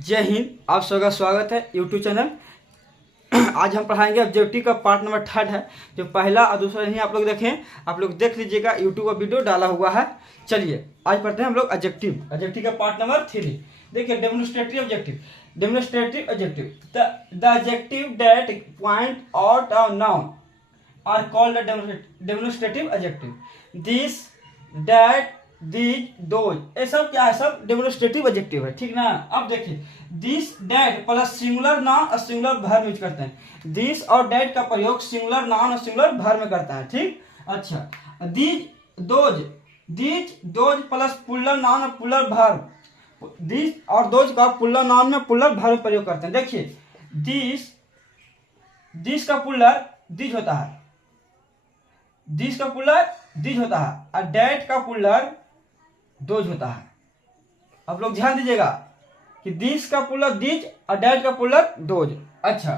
जय हिंद। आप सबका स्वागत है यूट्यूब चैनल। आज हम पढ़ाएंगे ऑब्जेक्टिव का पार्ट नंबर 3 है। जो पहला और दूसरा नहीं आप लोग देखें, आप लोग देख लीजिएगा, यूट्यूब का वीडियो डाला हुआ है। चलिए आज पढ़ते हैं हम लोग ऑब्जेक्टिव का पार्ट नंबर 3। देखिए demonstrative objective. The objective that point out a noun are called demonstrative objective. This that these those, ये सब क्या है? सब डेमोन्स्ट्रेटिव ऑब्जेक्टिव है, ठीक ना। अब देखिए this that plus singular noun और सिंगुलर वर्ब यूज करते हैं। दिस और डैट का प्रयोग सिंगुलर नाउन और सिंगुलर वर्ब में करता है, ठीक। अच्छा, दीज दोज प्लस पुल्लर नाउन और पुल्लर वर्ब। दिस और दोज का पुल्लर नाउन में पुल्लर वर्ब में प्रयोग करते हैं। देखिए दिस का पुल्लर दिज होता है, दिस का पुल्लर दिज होता है और डैट का पुल्लर दोज होता है। आप लोग ध्यान दीजिएगा कि दिस का पुल्लर दिज और डैट का पुल्लर दोज। अच्छा,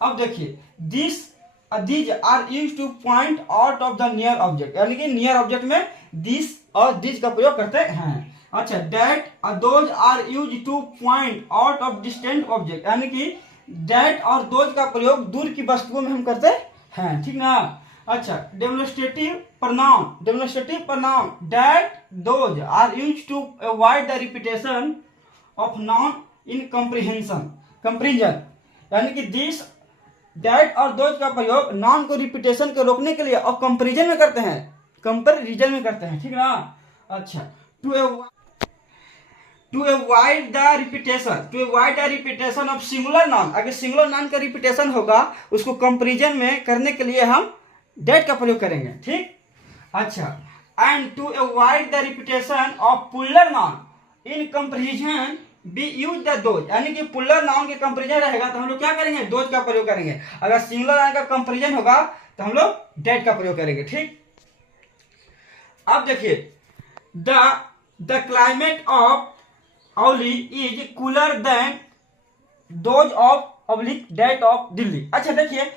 अब देखिए these are used to point out of the near object, यानी कि नियर ऑब्जेक्ट में दिस और दिज का प्रयोग करते हैं। अच्छा, डैट और those are used to point out of distant object, यानी कि डैट और दोज का प्रयोग दूर की वस्तुओं में हम करते हैं, ठीक ना। अच्छा, demonstrative pronoun that those are used to avoid the repetition of noun in comprehension, यानी कि दिस डैट और दोज का प्रयोग नाउन को रिपीटेशन को रोकने के लिए और कंपैरिजन में करते हैं, ठीक ना। अच्छा, to avoid the repetition of singular noun, अगर सिंगुलर नाउन का रिपीटेशन होगा उसको कंपैरिजन में करने के लिए हम डेट का प्रयोग करेंगे, ठीक। अच्छा, and to avoid the repetition of plural noun in comparison we use the those, यानी कि पुल्लर नाउन के कंपैरिजन रहेगा तो हम लोग क्या करेंगे? दोज का प्रयोग करेंगे। अगर सिंगुलर नाउन का कंपैरिजन होगा तो हम लोग डेट का प्रयोग करेंगे, ठीक। अब देखिए the climate of Auli is cooler than those of oblique that of Delhi. अच्छा देखिए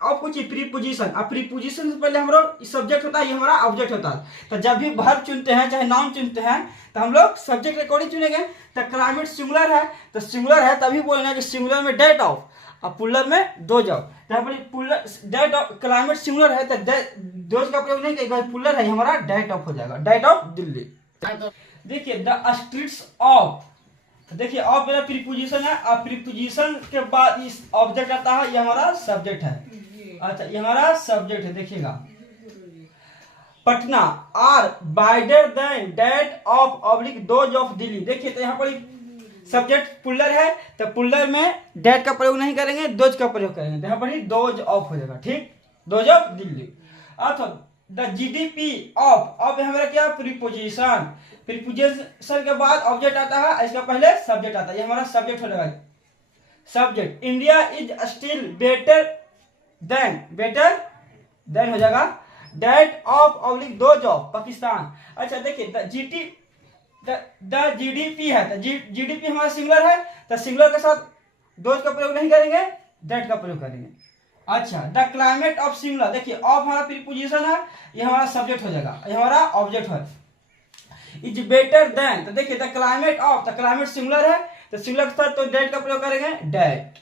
और कुछ प्रीपोजिशन, अब प्रीपोजिशन से पहले हमारा सब्जेक्ट होता है, ये हमारा ऑब्जेक्ट होता है। तो जब भी वर्ब चुनते हैं चाहे नाउन चुनते हैं तो हम लोग सब्जेक्ट अकॉर्डिंग चुनेंगे। तो क्लाइमेट सिंगुलर है तो सिंगुलर है तभी बोलना कि सिंगुलर में डेट ऑफ और पुल्लर में those of. Plural that of, climate singular है तो दोज का प्रयोग नहीं करेगा, पुल्लर है हमारा डेट ऑफ हो जाएगा, डेट ऑफ दिल्ली। देखिए द स्ट्रीट्स ऑफ, देखिए ऑफ मेरा प्रीपोजिशन है और प्रीपोजिशन के बाद इस ऑब्जेक्ट आता है, ये हमारा सब्जेक्ट है। अच्छा, ये हमारा सब्जेक्ट है, देखिएगा Patna are wider than that of oblique those of Delhi. देखिए तो यहाँ पर सब्जेक्ट पुल्लर है तो पुल्लर में डेट का प्रयोग नहीं करेंगे, दोज का प्रयोग करेंगे, तो यहाँ पर ही दोज ऑफ हो जाएगा, ठीक, दोज ऑफ दिल्ली। अर्थात द जीडीपी ऑफ हमारा क्या? प्रीपोजिशन के बाद ऑब्जेक्ट आता है, इसका पहले सब्जेक्ट आता है, ये हमारा सब्जेक्ट हो जाएगा। Subject India is still better than हो जाएगा that of oblique those of Pakistan. अच्छा देखिए द जीडीपी है तो जीडीपी हमारा सिंगुलर है तो सिंगुलर के साथ दोज का प्रयोग नहीं करेंगे, डेट का प्रयोग करेंगे। अच्छा, द क्लाइमेट ऑफ सिंगुलर, देखिए ऑफ हमारा प्रीपोजिशन है, ये हमारा सब्जेक्ट हो जाएगा, ये हमारा ऑब्जेक्ट है। इज बेटर देन, तो देखिए the climate of, the climate singular है तो सिंगुलर के साथ तो डेट का प्रयोग करेंगे, डेट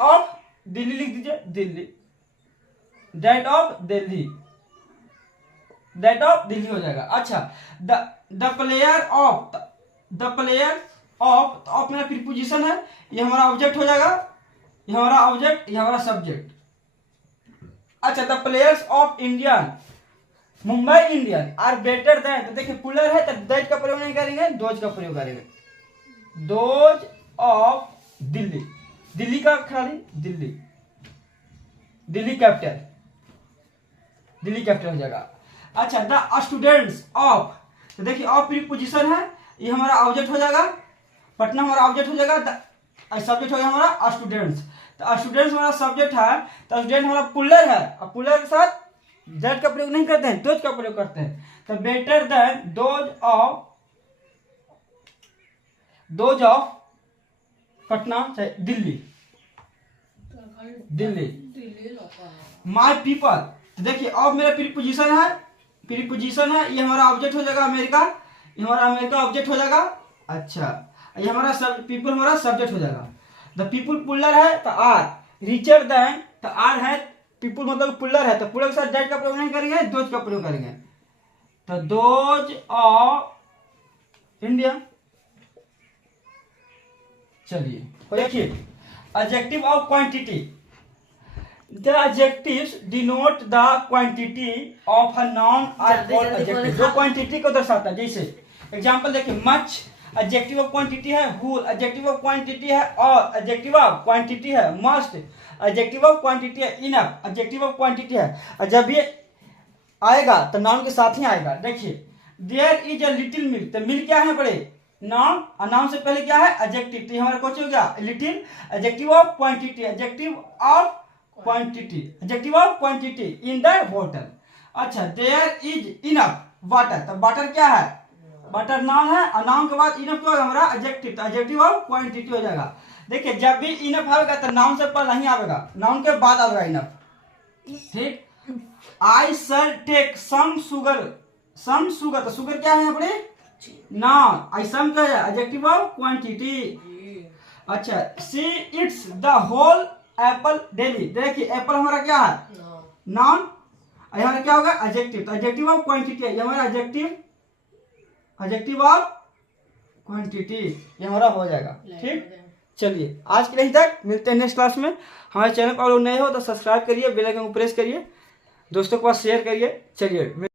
ऑफ दिल्ली लिख दीजिए, दिल्ली, डेट ऑफ दिल्ली हो जाएगा। अच्छा, द प्लेयर ऑफ, ऑफ मेरा प्रीपोजिशन है, ये हमारा ऑब्जेक्ट हो जाएगा, ये हमारा ऑब्जेक्ट, ये हमारा सब्जेक्ट। अच्छा, the players of Indian Mumbai Indian are better than, तो देखिए पुल्लर है तो डेट का प्रयोग नहीं करेंगे, दोज का प्रयोग करेंगे, दोज ऑफ दिल्ली, दिल्ली का खाली दिल्ली कैपिटल हो जाएगा। अच्छा, द स्टूडेंट्स ऑफ, तो देखिए ऑफ प्रीपोजिशन है, ये हमारा ऑब्जेक्ट हो जाएगा, पटना हमारा ऑब्जेक्ट हो जाएगा, सब्जेक्ट हो जाएगा हमारा स्टूडेंट्स। तो स्टूडेंट्स हमारा सब्जेक्ट है तो स्टूडेंट हमारा पुल्लर है और पुल्लर के साथ डेट का प्रयोग नहीं करते हैं, दोज का प्रयोग करते हैं। तो better than those of Patna Delhi my people, तो देखिए ऑफ मेरा प्रीपोजिशन है, ये हमारा ऑब्जेक्ट हो जाएगा अमेरिका, ये हमारा अमेरिका ऑब्जेक्ट हो जाएगा अच्छा, ये हमारा सब पीपल हमारा सब्जेक्ट हो जाएगा। द पीपल पुलर है तो आर, रिचर देन तो आर है, पीपल मतलब पुलर है तो पुलर के साथ दैट का प्रयोग नहीं करेंगे, दोज का प्रयोग करेंगे। तो दोज ऑफ इंडिया। चलिए देखिए, adjective of quantity, the adjectives denote the quantity of a noun are called adjective, जो क्वांटिटी को दर्शाता है। जैसे एग्जांपल देखिए, मच एडजेक्टिव ऑफ क्वांटिटी है, हुल एडजेक्टिव ऑफ क्वांटिटी है, और एडजेक्टिव ऑफ क्वांटिटी है, मस्ट एडजेक्टिव ऑफ क्वांटिटी है, इनफ एडजेक्टिव ऑफ क्वांटिटी है। और जब ये आएगा तो नाउन के साथ ही आएगा। देखिए, there is a little milk, तो मिल्क क्या है बड़े, नाउन, और नाउन से पहले क्या है एडजेक्टिव, तो हमारा क्वेश्चन हो गया little, adjective of quantity, adjective of quantity, adjective of quantity in the बोतल। अच्छा, देयर इज इनफ वाटर, तो वाटर क्या है, वाटर नाउन है, और नाउन के बाद इनफ क्या होगा हमारा एडजेक्टिव, तो एडजेक्टिव ऑफ क्वांटिटी हो जाएगा। देखिए, जब भी इनफ आएगा तो नाउन से पहले नहीं आएगा, नाउन के बाद आएगा इनफ। ठीक, I shall take some sugar, some sugar, तो शुगर क्या है अपने नाउन, आई सम क्या है एडजेक्टिव ऑफ क्वांटिटी। अच्छा, she eats the whole apple daily, देखिए एप्पल हमारा क्या है नाउन, यहाँ क्या होगा एडजेक्टिव, तो एडजेक्टिव ऑफ क्वांटिटी है, ये हमारा एडजेक्टिव, एडजेक्टिव ऑफ क्वांटिटी, ये हमारा हो जाएगा। ठीक, चलिए आज के लिए तक, मिलते हैं नेक्स्ट क्लास में। हमारे चैनल पर लोग नए हो तो सब्सक्राइब करिए, बेल आइकन को प्रेस करिए, दोस्तों के पास शेयर करिए। चलिए।